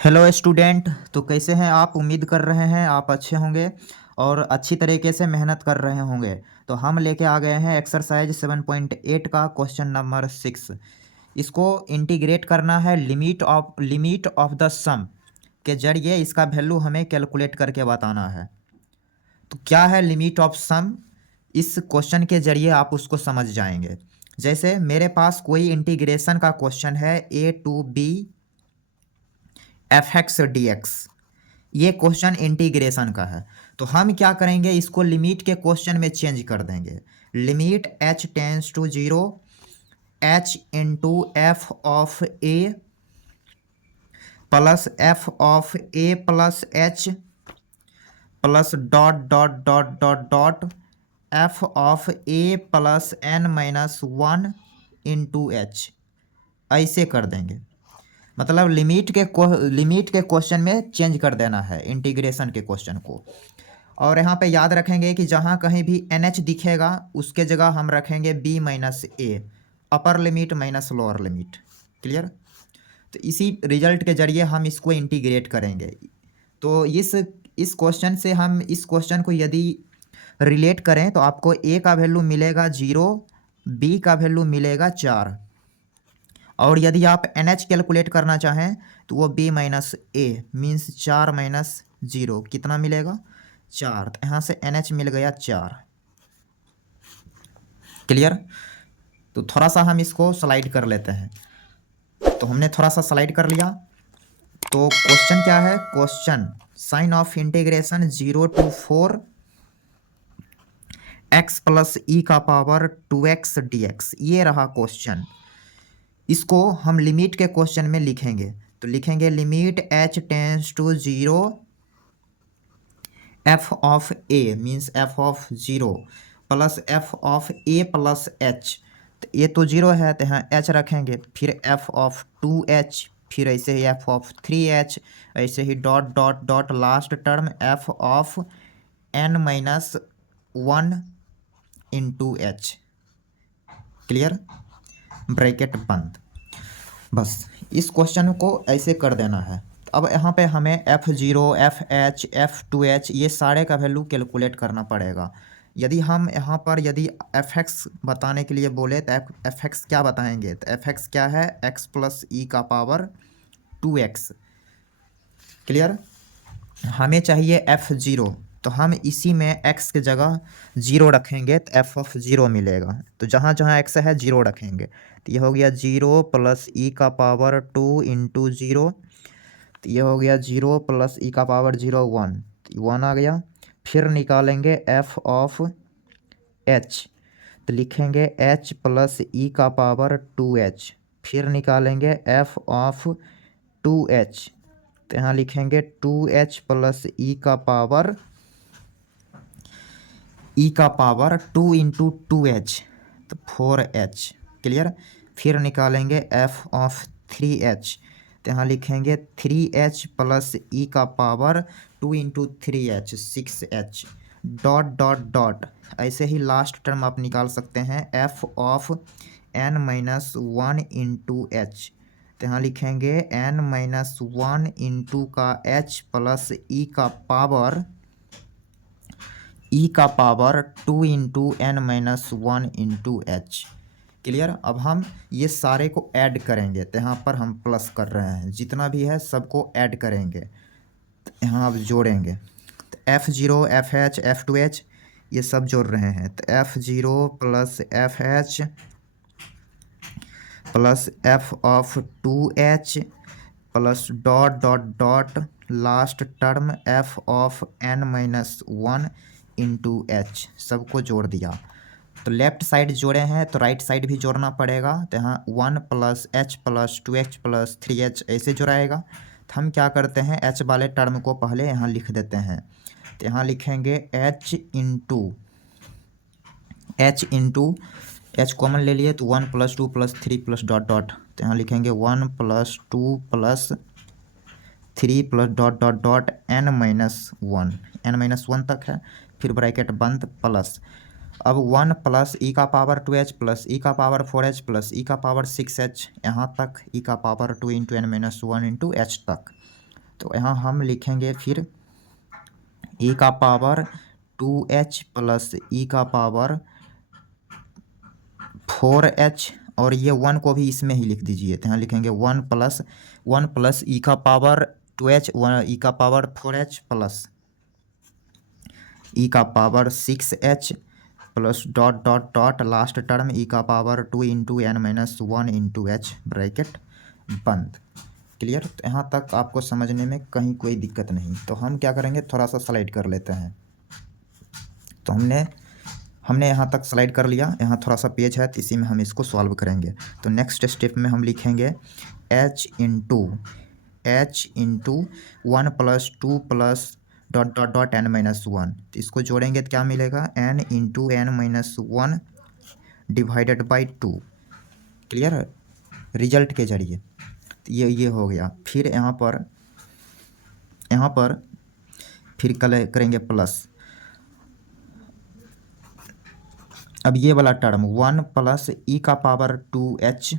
Hello student. तो कैसे हैं आप? उम्मीद कर रहे हैं आप अच्छे होंगे और अच्छी तरीके से मेहनत कर रहे होंगे। तो हम लेके आ गए हैं एक्सरसाइज 7.8 का क्वेश्चन नंबर 6। इसको इंटीग्रेट करना है लिमिट ऑफ द सम के जरिए। इसका वैल्यू हमें कैलकुलेट करके बताना है। तो क्या है लिमिट ऑफ सम? इस क्वेश्चन के जरिए आप उसको समझ जाएंगे। जैसे मेरे पास कोई इंटीग्रेशन का क्वेश्चन है a to b f(x) dx। ये क्वेश्चन इंटीग्रेशन का है। तो हम क्या करेंगे, इसको लिमिट के क्वेश्चन में चेंज कर देंगे। Limit h tends to 0 h into F of A plus F of A plus H plus dot dot dot dot dot F of A plus n minus 1 into H. ऐसे कर देंगे। मतलब limit के question में change कर देना है integration के क्वेश्चन को। और यहाँ पे याद रखेंगे कि जहाँ कहीं भी NH दिखेगा उसके जगह हम रखेंगे b minus a, upper limit minus lower limit. Clear? तो इसी रिजल्ट के जरिए हम इसको इंटीग्रेट करेंगे। तो इस क्वेश्चन से हम इस क्वेश्चन को यदि रिलेट करें तो आपको a का वैल्यू मिलेगा 0, b का वैल्यू मिलेगा 4। और यदि आप NH कैलकुलेट करना चाहें तो वो b माइनस ए मीन्स 4 माइनस 0 कितना मिलेगा? 4। तो यहाँ से NH मिल गया 4। क्लियर? तो थोड़ा सा हम इसको स्लाइड कर लेते हैं। तो हमने थोड़ा सा स्लाइड कर लिया। तो क्वेश्चन क्या है? Question sine of integration 0 to 4 x plus ई का पावर 2x dx। ये रहा क्वेश्चन। इसको हम लिमिट के क्वेश्चन में लिखेंगे। तो लिखेंगे limit h tends to 0 F of A means F of 0 plus F of A plus H. तो ये तो 0 है तो यहाँ h रखेंगे, फिर एफ ऑफ 2h, फिर ऐसे ही एफ ऑफ 3h, ऐसे ही dot dot dot last term f of n minus 1 into H. Clear? Bracket बंद। बस इस क्वेश्चन को ऐसे कर देना है। अब यहाँ पे हमें f0 fh f2h ये सारे का वैल्यू कैलकुलेट करना पड़ेगा। यदि हम यहाँ पर यदि fx बताने के लिए बोले तो fx क्या बताएंगे? तो fx क्या है? x प्लस ई का पावर 2x। क्लियर? हमें चाहिए f0, तो हम इसी में x के जगह 0 रखेंगे तो f ऑफ 0 मिलेगा। तो जहाँ जहाँ x है 0 रखेंगे। तो ये हो गया 0 प्लस ई का पावर 2 इंटू 0। तो ये हो गया 0 प्लस ई का पावर 0 1, 1 आ गया। फिर निकालेंगे f ऑफ h। तो लिखेंगे h प्लस ई का पावर 2h। फिर निकालेंगे f ऑफ 2h। तो यहाँ लिखेंगे 2h प्लस ई का पावर 2 इंटू 2h तो 4h। क्लियर? फिर निकालेंगे f ऑफ 3h। तो यहाँ लिखेंगे 3h प्लस ई का power 2 into 3h 6h dot dot dot. ऐसे ही लास्ट टर्म आप निकाल सकते हैं f of n minus 1 into H. तो यहाँ लिखेंगे n माइनस 1 इंटू का h प्लस ई का power 2 into N minus 1 into H. Clear? अब हम ये सारे को ऐड करेंगे। तो यहाँ पर हम प्लस कर रहे हैं, जितना भी है सबको ऐड करेंगे। तो यहाँ अब जोड़ेंगे तो f0 fh f2h ये सब जोड़ रहे हैं। तो f0 plus fh plus f of 2h plus dot dot dot last term f of n minus 1 into H. सबको जोड़ दिया। तो लेफ्ट साइड जोड़े हैं तो राइट साइड भी जोड़ना पड़ेगा। तो यहाँ 1 plus H plus 2h plus 3h ऐसे जोड़ाएगा। तो हम क्या करते हैं, h वाले टर्म को पहले यहाँ लिख देते हैं। तो यहाँ लिखेंगे h कॉमन ले लिए तो 1 plus 2 plus 3 plus dot dot. तो यहाँ लिखेंगे 1 plus 2 plus 3 plus dot dot dot n minus 1 तक है। फिर ब्रैकेट बंद प्लस। अब 1 प्लस ई का पावर 2h प्लस ई का पावर 4h प्लस ई का पावर 6h यहाँ तक ई का power 2 into N minus 1 into H तक। तो यहाँ हम लिखेंगे फिर e का पावर 2h प्लस e का पावर 4h, और ये 1 को भी इसमें ही लिख दीजिए। तो यहाँ लिखेंगे 1 प्लस e का पावर 2h, e का पावर 4h प्लस e का power 6h plus dot dot dot last term e का power 2 into n minus 1 into h, bracket बंद। क्लियर? तो यहाँ तक आपको समझने में कहीं कोई दिक्कत नहीं। तो हम क्या करेंगे, थोड़ा सा स्लाइड कर लेते हैं। तो हमने यहाँ तक स्लाइड कर लिया, यहाँ थोड़ा सा पेज है तो इसी में हम इसको सॉल्व करेंगे। तो नेक्स्ट स्टेप में हम लिखेंगे h into 1 plus 2 plus dot dot dot n minus 1। तो इसको जोड़ेंगे तो क्या मिलेगा, n into n minus 1 divided by 2। Clear? Result के जरिए। तो ये हो गया। फिर यहाँ पर फिर करेंगे प्लस। अब ये वाला टर्म 1 प्लस e का पावर 2h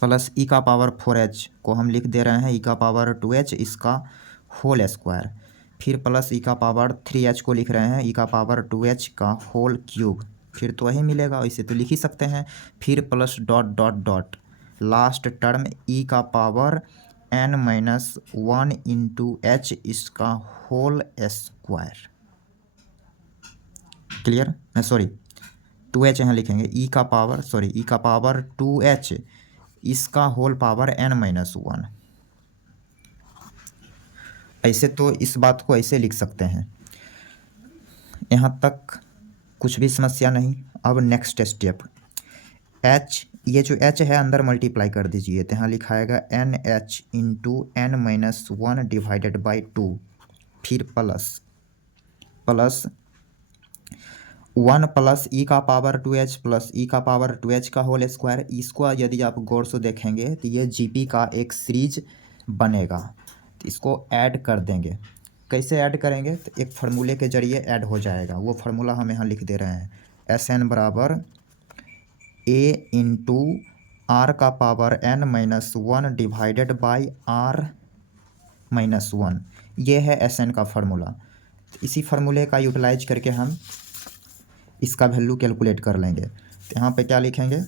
प्लस e का पावर 4h को हम लिख दे रहे हैं e का पावर 2h इसका होल स्क्वायर। फिर प्लस e का पावर 3h को लिख रहे हैं e का पावर 2h का होल क्यूब। फिर तो वही मिलेगा, इसे तो लिख ही सकते हैं। फिर plus dot dot dot last term e का power n minus 1 into h इसका whole square. Clear? Sorry 2h यहाँ लिखेंगे e का पावर 2h इसका होल पावर n माइनस 1। ऐसे तो इस बात को ऐसे लिख सकते हैं। यहाँ तक कुछ भी समस्या नहीं। अब नेक्स्ट स्टेप h, ये जो h है अंदर मल्टीप्लाई कर दीजिए। तो यहाँ लिखाएगा NH into n minus 1 divided by 2। फिर प्लस 1 प्लस e का पावर 2h प्लस e का पावर 2h का होल स्क्वायर। इसको यदि आप गौर से देखेंगे तो ये जीपी का एक सीरीज बनेगा। तो इसको ऐड कर देंगे। कैसे ऐड करेंगे, तो एक फार्मूले के जरिए ऐड हो जाएगा। वो फार्मूला हम यहाँ लिख दे रहे हैं, SN बराबर a इंटू आर का power n minus 1 divided by r minus 1। ये है SN का फार्मूला। इसी फार्मूले का यूटिलाइज करके हम इसका वैल्यू कैलकुलेट कर लेंगे। तो यहाँ पे क्या लिखेंगे,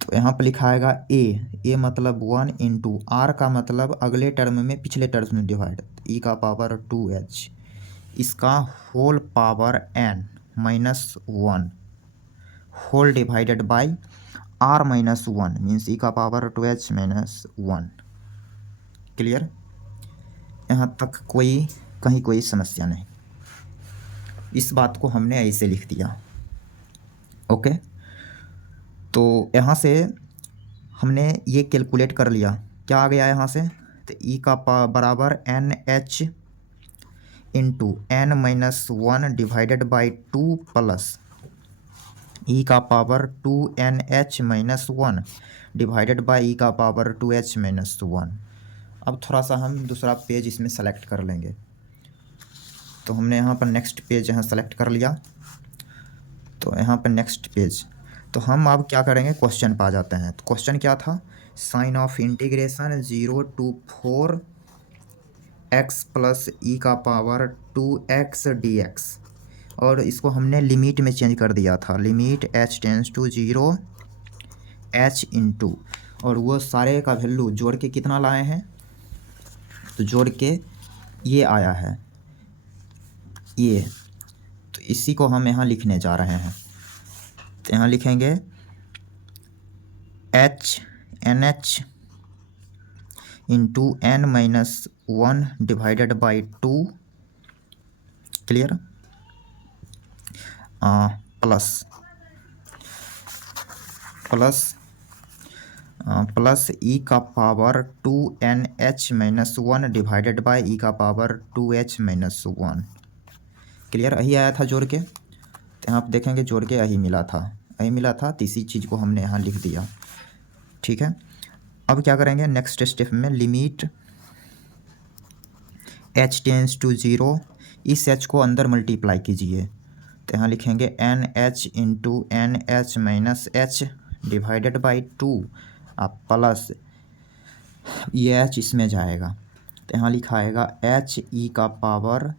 तो यहाँ पे लिखाएगा ए मतलब 1 इंटू आर का मतलब अगले टर्म में पिछले टर्म में डिवाइड e का पावर 2h इसका whole power n minus 1 whole divided by r minus 1 means e का पावर 2h माइनस 1। क्लियर? यहाँ तक कहीं कोई समस्या नहीं। इस बात को हमने ऐसे लिख दिया। ओके, तो यहाँ से हमने ये कैलकुलेट कर लिया। क्या आ गया यहाँ से, तो e का बराबर NH into n minus 1 divided by 2 plus e का power 2NH minus 1 divided by e का पावर 2h माइनस 1। अब थोड़ा सा हम दूसरा पेज इसमें सेलेक्ट कर लेंगे। तो हमने यहाँ पर नेक्स्ट पेज यहाँ सेलेक्ट कर लिया। तो यहाँ पर नेक्स्ट पेज, तो हम अब क्या करेंगे, क्वेश्चन पे आ जाते हैं। तो क्वेश्चन क्या था, sine of integration 0 to 4x plus ई का पावर 2x dx। और इसको हमने लिमिट में चेंज कर दिया था, limit h tends to 0 h into, और वो सारे का वैल्यू जोड़ के कितना लाए हैं, तो जोड़ के ये आया है ये। तो इसी को हम यहाँ लिखने जा रहे हैं। तो यहाँ लिखेंगे NH into n minus 1 divided by 2। Clear? Plus e का power 2NH minus 1 divided by e का पावर 2h माइनस 1। क्लियर? यही आया था जोड़ के। तो यहाँ आप देखेंगे जोड़ के यही मिला था, तो इसी चीज़ को हमने यहाँ लिख दिया। ठीक है, अब क्या करेंगे, नेक्स्ट स्टेप में लिमिट h टेंस टू 0, इस h को अंदर मल्टीप्लाई कीजिए। तो यहाँ लिखेंगे NH into NH minus h divided by 2 plus ये एच इसमें जाएगा तो यहाँ लिखा आएगा एच ई का power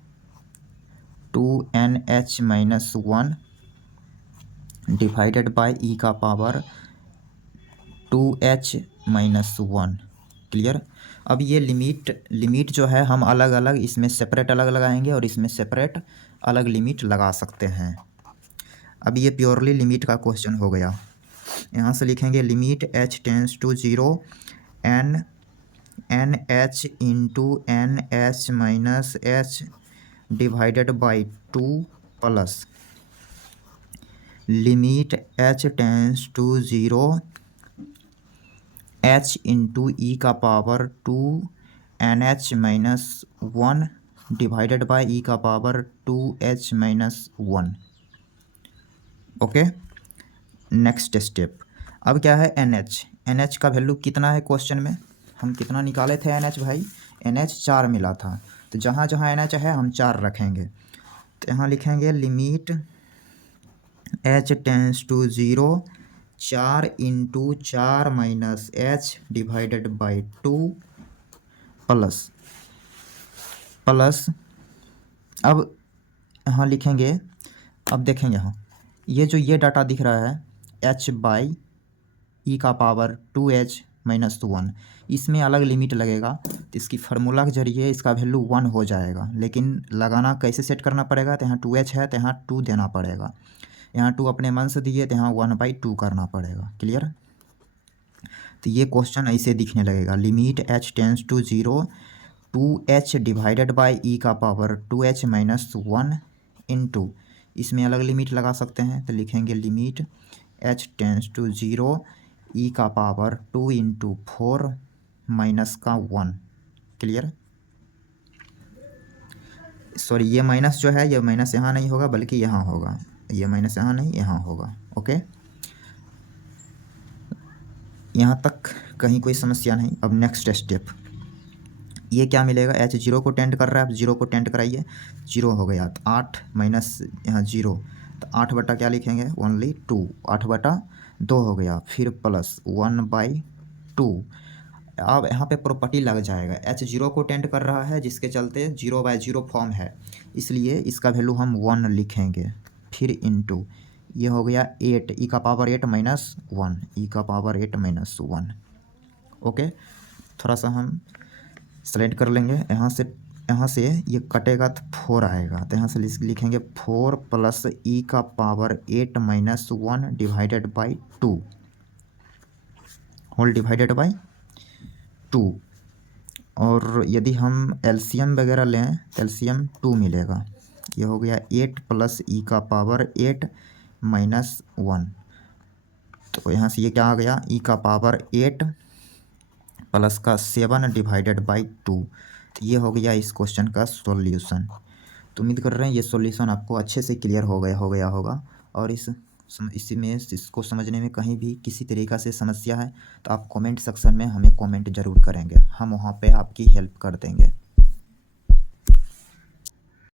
2nh-1 divided by e का पावर 2h-1। क्लियर। अब ये लिमिट जो है हम अलग अलग इसमें सेपरेट अलग लगाएंगे और इसमें सेपरेट अलग लिमिट लगा सकते हैं। अब ये प्योरली लिमिट का क्वेश्चन हो गया। यहाँ से लिखेंगे limit h tends to 0 n h into n h minus H divided by 2 plus limit h tends to 0 h into e का power 2nh-1 divided by e का power 2h-1। Okay. Next step. अब क्या है NH का value कितना है question में, हम कितना निकाले थे NH भाई, NH 4 मिला था, तो जहाँ जहाँ NH है हम 4 रखेंगे। तो यहाँ लिखेंगे limit h tends to 0 4 into 4 minus H divided by 2 plus अब यहाँ लिखेंगे, अब देखेंगे यहाँ ये डाटा दिख रहा है h बाई ई का पावर 2h-1, इसमें अलग लिमिट लगेगा तो इसकी फार्मूला के जरिए इसका वैल्यू 1 हो जाएगा। लेकिन लगाना कैसे सेट करना पड़ेगा, तो यहाँ 2h है तो यहाँ 2 देना पड़ेगा, यहाँ 2 अपने मन से दिए तो यहाँ 1/2 करना पड़ेगा। क्लियर। तो ये क्वेश्चन ऐसे दिखने लगेगा limit h tends to 0 2h divided by e का पावर 2h-1 इंटू, इसमें अलग लिमिट लगा सकते हैं तो लिखेंगे लिमिट h टेंस टू 0 ई का पावर 2 इंटू 4 माइनस का 1। क्लियर। सॉरी, ये माइनस जो है ये माइनस यहाँ नहीं होगा बल्कि यहाँ होगा, ये माइनस यहाँ नहीं यहाँ होगा। ओके, यहाँ तक कहीं कोई समस्या नहीं। अब नेक्स्ट स्टेप, ये क्या मिलेगा, h 0 को टेंड कर रहा है, आप 0 को टेंड कराइए, 0 हो गया तो 8 माइनस यहाँ 0 तो 8 बटा क्या लिखेंगे ओनली 2, 8/2 हो गया, फिर प्लस 1/2। अब यहाँ पे प्रॉपर्टी लग जाएगा, h 0 को टेंड कर रहा है जिसके चलते 0/0 फॉर्म है, इसलिए इसका वैल्यू हम 1 लिखेंगे, फिर इंटू ये हो गया 8 ई का पावर 8-1 ई का पावर 8-1। ओके, थोड़ा सा हम सेलेक्ट कर लेंगे, यहाँ से ये कटेगा तो 4 आएगा, तो यहाँ से लिखेंगे 4 प्लस ई का power 8-1 divided by 2 whole divided by 2। और यदि हम एलसीएम वगैरह लें तो एलसीएम 2 मिलेगा, ये हो गया 8 प्लस ई का पावर 8-1। तो यहाँ से ये क्या आ गया, ई का पावर 8 प्लस का 7 डिवाइडेड बाई 2। तो ये हो गया इस क्वेश्चन का सॉल्यूशन। तो उम्मीद कर रहे हैं ये सॉल्यूशन आपको अच्छे से क्लियर हो गया होगा। और इसको समझने में कहीं भी किसी तरीक़ा से समस्या है तो आप कमेंट सेक्शन में हमें कमेंट ज़रूर करेंगे, हम वहाँ पे आपकी हेल्प कर देंगे।